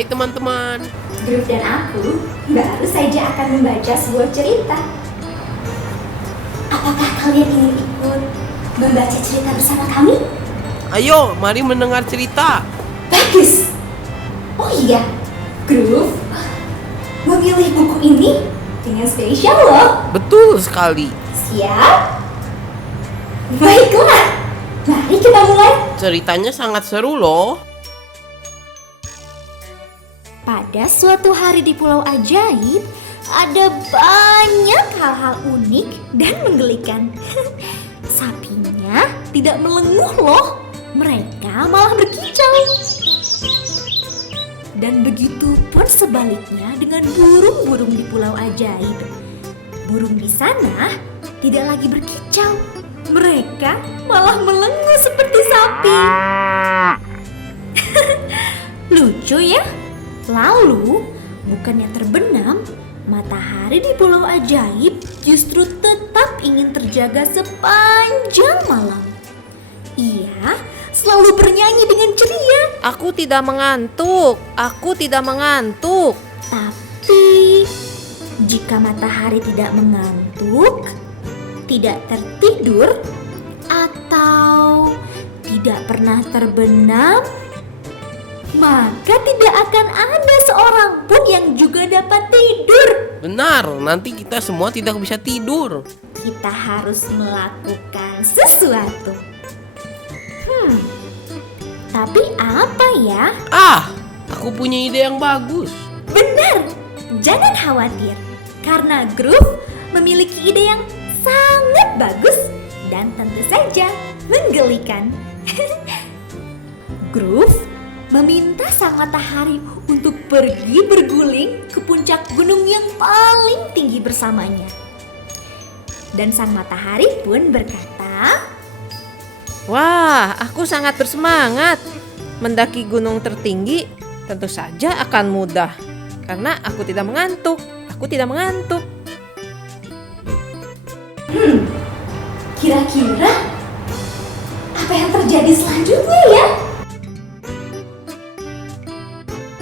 Hai teman-teman. Groove dan aku baru saja akan membaca sebuah cerita. Apakah kalian ingin ikut membaca cerita bersama kami? Ayo, mari mendengar cerita. Bagus! Oh iya, Groove memilih buku ini dengan spesial loh. Betul sekali. Siap? Baiklah, mari kita mulai. Ceritanya sangat seru loh. Pada suatu hari di Pulau Ajaib, ada banyak hal-hal unik dan menggelikan. Sapinya tidak melenguh loh, mereka malah berkicau. Dan begitu pun sebaliknya dengan burung-burung di Pulau Ajaib. Burung di sana tidak lagi berkicau, mereka malah melenguh seperti sapi. Lucu ya? Lalu, bukannya terbenam, matahari di Pulau Ajaib justru tetap ingin terjaga sepanjang malam. Ia selalu bernyanyi dengan ceria. Aku tidak mengantuk, aku tidak mengantuk. Tapi, jika matahari tidak mengantuk, tidak tertidur, atau tidak pernah terbenam, maka tidak akan ada seorang pun yang juga dapat tidur. Benar, nanti kita semua tidak bisa tidur. Kita harus melakukan sesuatu. Tapi apa ya? Aku punya ide yang bagus. Benar, jangan khawatir. Karena Groove memiliki ide yang sangat bagus dan tentu saja menggelikan. Groove meminta sang matahari untuk pergi berguling ke puncak gunung yang paling tinggi bersamanya. Dan sang matahari pun berkata, Wah, aku sangat bersemangat. Mendaki gunung tertinggi tentu saja akan mudah. Karena aku tidak mengantuk, aku tidak mengantuk. Kira-kira apa yang terjadi selanjutnya ya?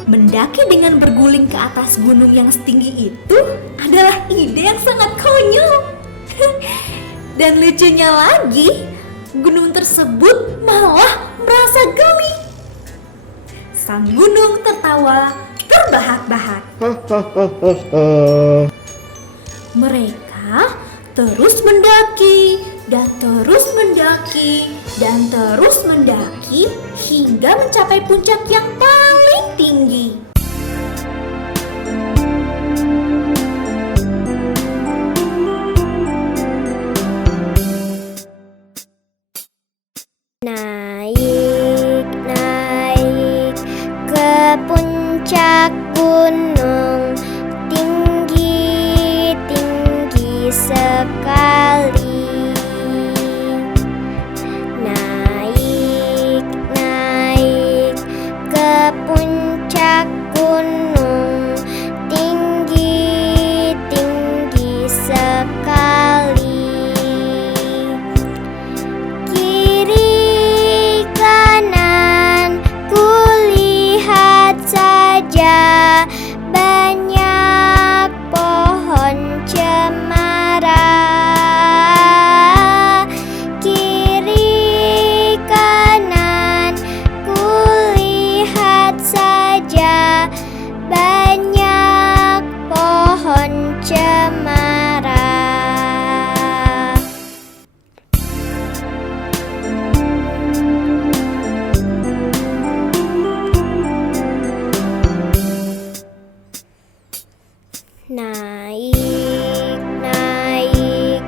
Mendaki dengan berguling ke atas gunung yang setinggi itu adalah ide yang sangat konyol. Dan lucunya lagi, gunung tersebut malah merasa geli. Sang gunung tertawa terbahak-bahak. Mereka terus mendaki dan terus mendaki dan terus mendaki hingga mencapai puncak yang paling tinggi. Naik, naik ke puncak gunung, tinggi, tinggi sekali. Naik, naik ke puncak gunung, tinggi, tinggi sekali. Kiri kanan kulihat saja banyak pohon cemara. Kiri kanan kulihat saja banyak pohon cemara. Naik, naik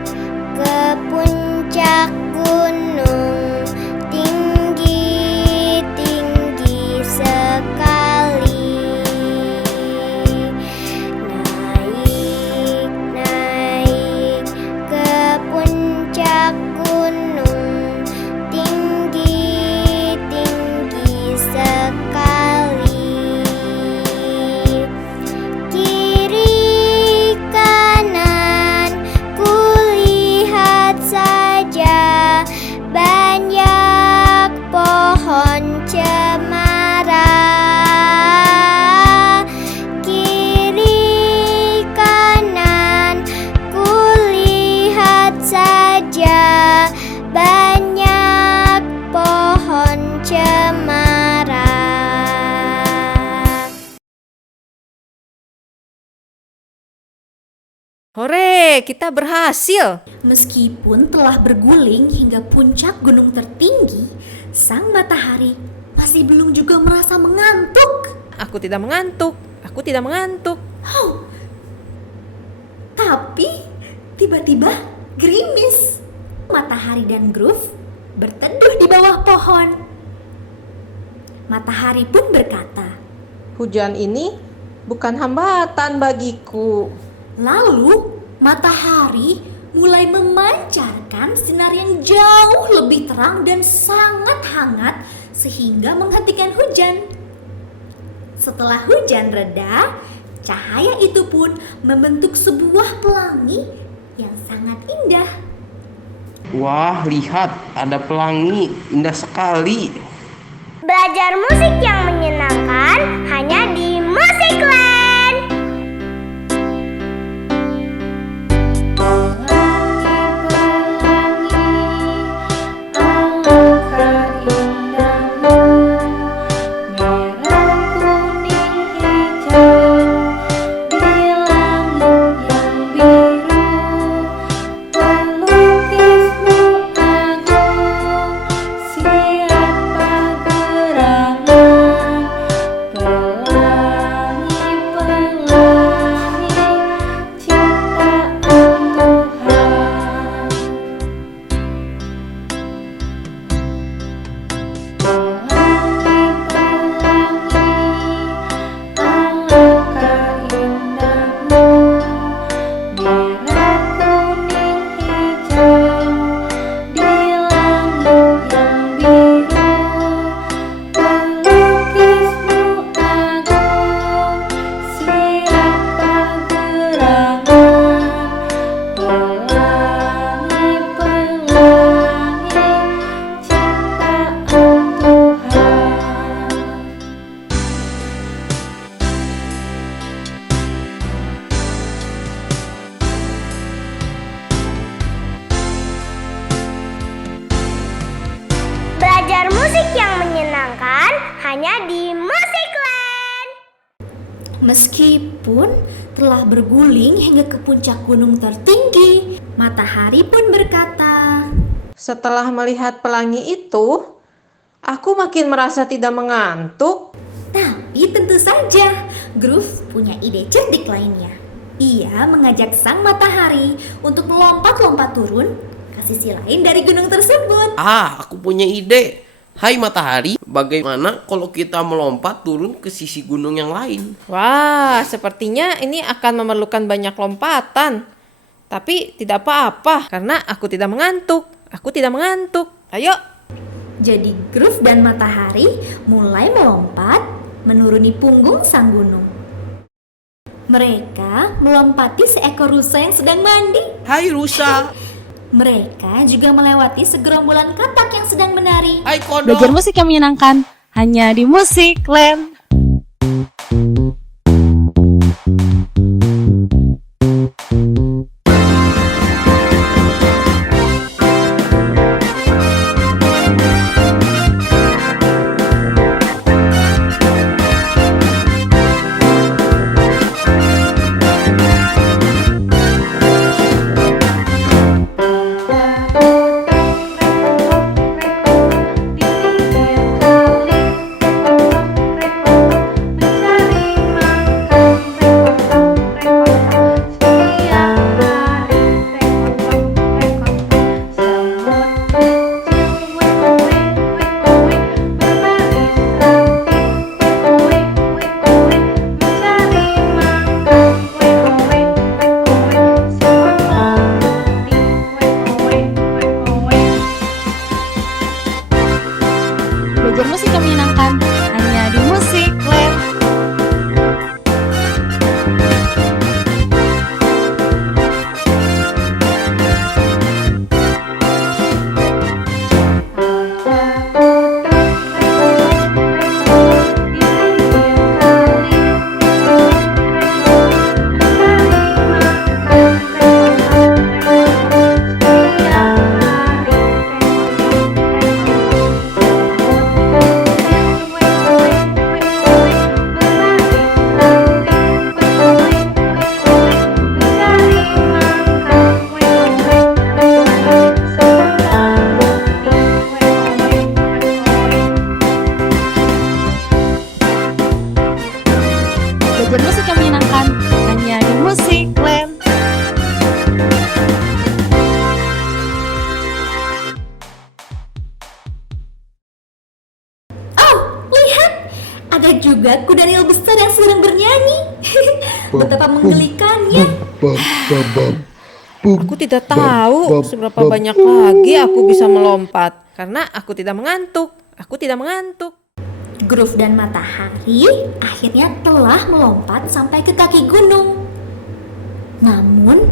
ke puncak gunung, tinggi, tinggi sekali. Naik, naik ke puncak gunung, tinggi, tinggi sekali. Kiri kanan Hore, kita berhasil. Meskipun telah berguling hingga puncak gunung tertinggi, sang matahari masih belum juga merasa mengantuk. Aku tidak mengantuk. Aku tidak mengantuk. Tapi tiba-tiba gerimis. Matahari dan Groove berteduh di bawah pohon. Matahari pun berkata, Hujan ini bukan hambatan bagiku. lalu matahari mulai memancarkan sinar yang jauh lebih terang dan sangat hangat sehingga menghentikan hujan. Setelah hujan reda, cahaya itu pun membentuk sebuah pelangi yang sangat indah. Wah, lihat, ada pelangi, indah sekali. Belajar musik yang menyenangkan hanya di Musikland. Belajar musik yang menyenangkan hanya di Musikland. Meskipun telah berguling hingga ke puncak gunung tertinggi, matahari pun berkata, Setelah melihat pelangi itu, aku makin merasa tidak mengantuk. tapi tentu saja Groove punya ide cerdik lainnya. Ia mengajak sang matahari untuk melompat-lompat turun ke sisi lain dari gunung tersebut. Aku punya ide. Hai matahari, bagaimana kalau kita melompat turun ke sisi gunung yang lain? Wah, sepertinya ini akan memerlukan banyak lompatan. Tapi tidak apa-apa, karena aku tidak mengantuk. Aku tidak mengantuk. Ayo. Jadi Groove dan matahari mulai melompat menuruni punggung sang gunung. Mereka melompati seekor rusa yang sedang mandi. Hai rusa. Mereka juga melewati segerombolan katak yang sedang menari. Hai kodok. Belajar musik yang menyenangkan hanya di Musikland. menebakku Daniel besar yang sedang bernyanyi. Betapa menggelikannya. Aku tidak tahu seberapa banyak lagi aku bisa melompat karena aku tidak mengantuk. Aku tidak mengantuk. Groove dan Matahari akhirnya telah melompat sampai ke kaki gunung. Namun,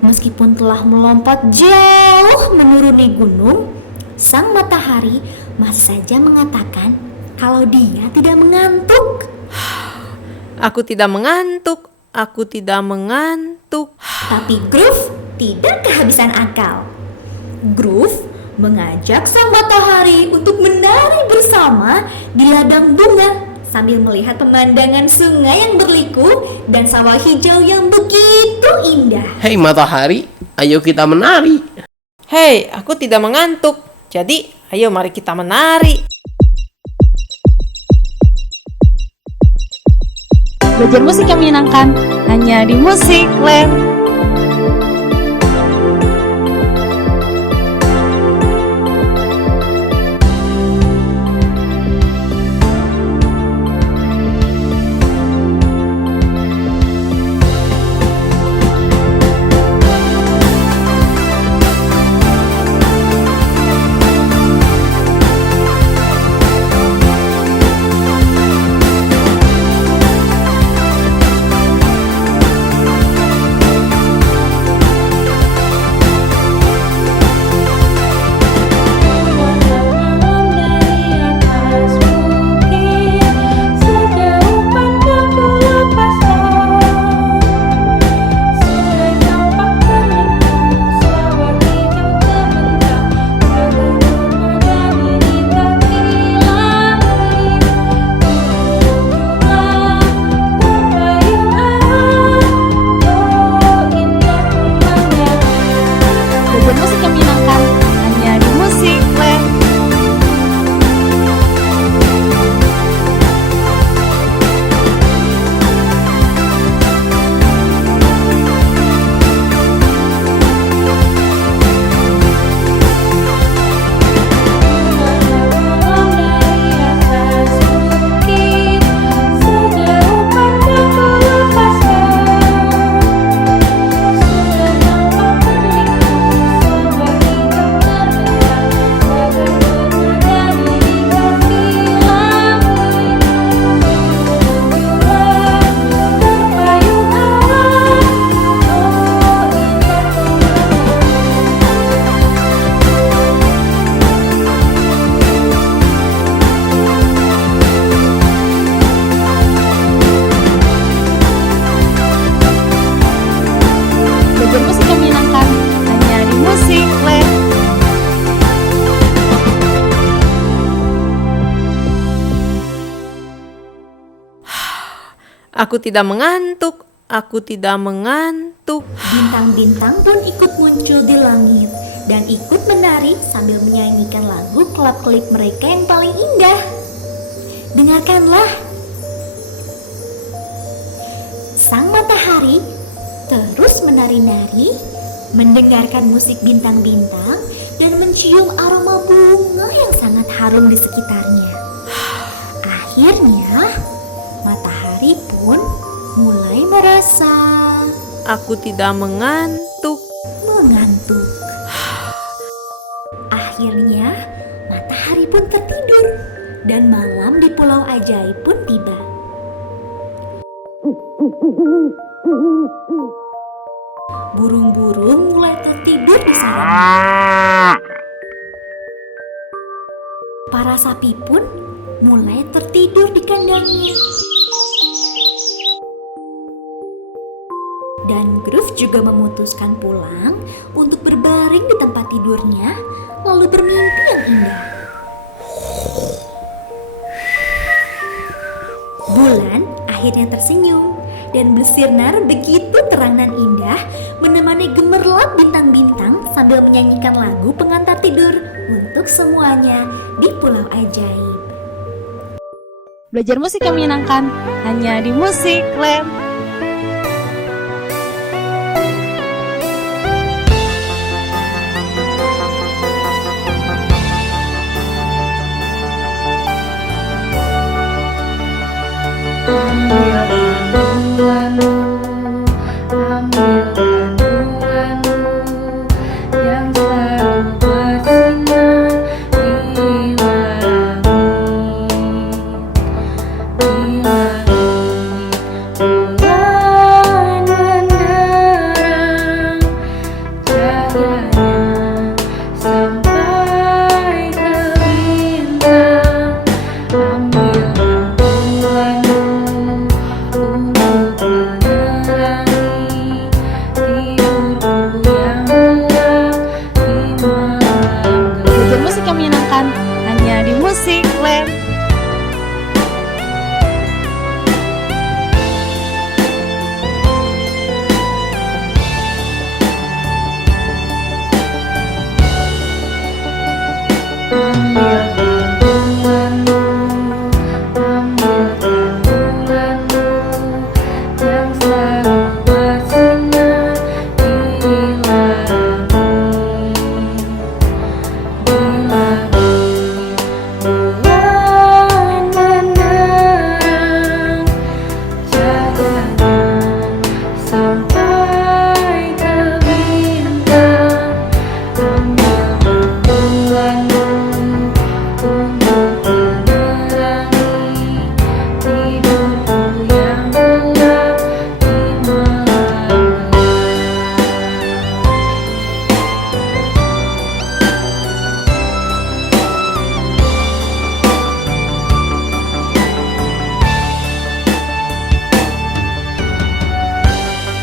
meskipun telah melompat jauh menuruni gunung, sang Matahari masih saja mengatakan kalau dia tidak mengantuk. Aku tidak mengantuk. Aku tidak mengantuk. Tapi Groove tidak kehabisan akal. Groove mengajak sang Matahari untuk menari bersama di ladang bunga sambil melihat pemandangan sungai yang berliku dan sawah hijau yang begitu indah. Hei Matahari, ayo kita menari. Hei, aku tidak mengantuk. Jadi, ayo mari kita menari. Belajar musik yang menyenangkan hanya di Musikland. Aku tidak mengantuk. Aku tidak mengantuk. Bintang-bintang pun ikut muncul di langit dan ikut menari sambil menyanyikan lagu kelap-kelip mereka yang paling indah. Dengarkanlah. Sang matahari terus menari-nari, mendengarkan musik bintang-bintang dan mencium aroma bunga yang sangat harum di sekitarnya. Akhirnya, matahari pun mulai merasa Aku tidak mengantuk. mengantuk. Akhirnya, matahari pun tertidur dan malam di Pulau Ajaib pun tiba. Burung-burung mulai tertidur di sarangnya. Para sapi pun mulai tertidur di kandangnya. Dan Groove juga memutuskan pulang untuk berbaring di tempat tidurnya, lalu bermimpi yang indah. Bulan akhirnya tersenyum dan bersinar begitu terang dan indah, menemani gemerlap bintang-bintang sambil menyanyikan lagu pengantar tidur untuk semuanya di Pulau Ajaib. Belajar musik yang menyenangkan hanya di Musikland.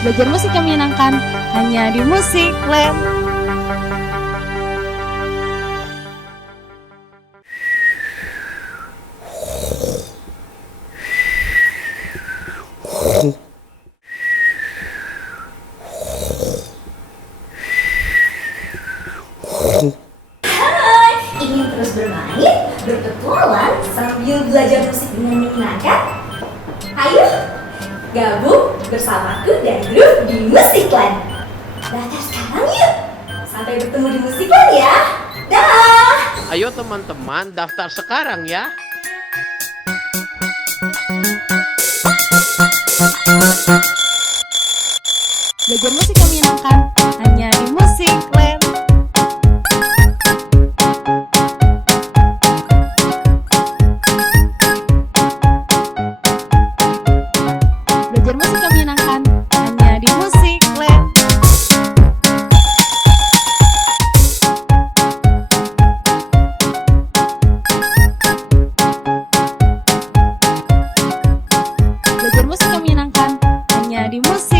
Belajar musik yang menyenangkan hanya di Musikland. Ingin terus bermain, berpetualang sambil belajar musik dengan menyenangkan? Ayo, gabung bersamaku dan grup di Musikland. Daftar sekarang yuk. Sampai bertemu di Musikland ya. Dah. Ayo teman-teman daftar sekarang ya. Belajar musik yang menyenangkan hanya di Musikland. Belajar musik yang menyenangkan hanya di Musikland. Belajar musik yang menyenangkan hanya di Musik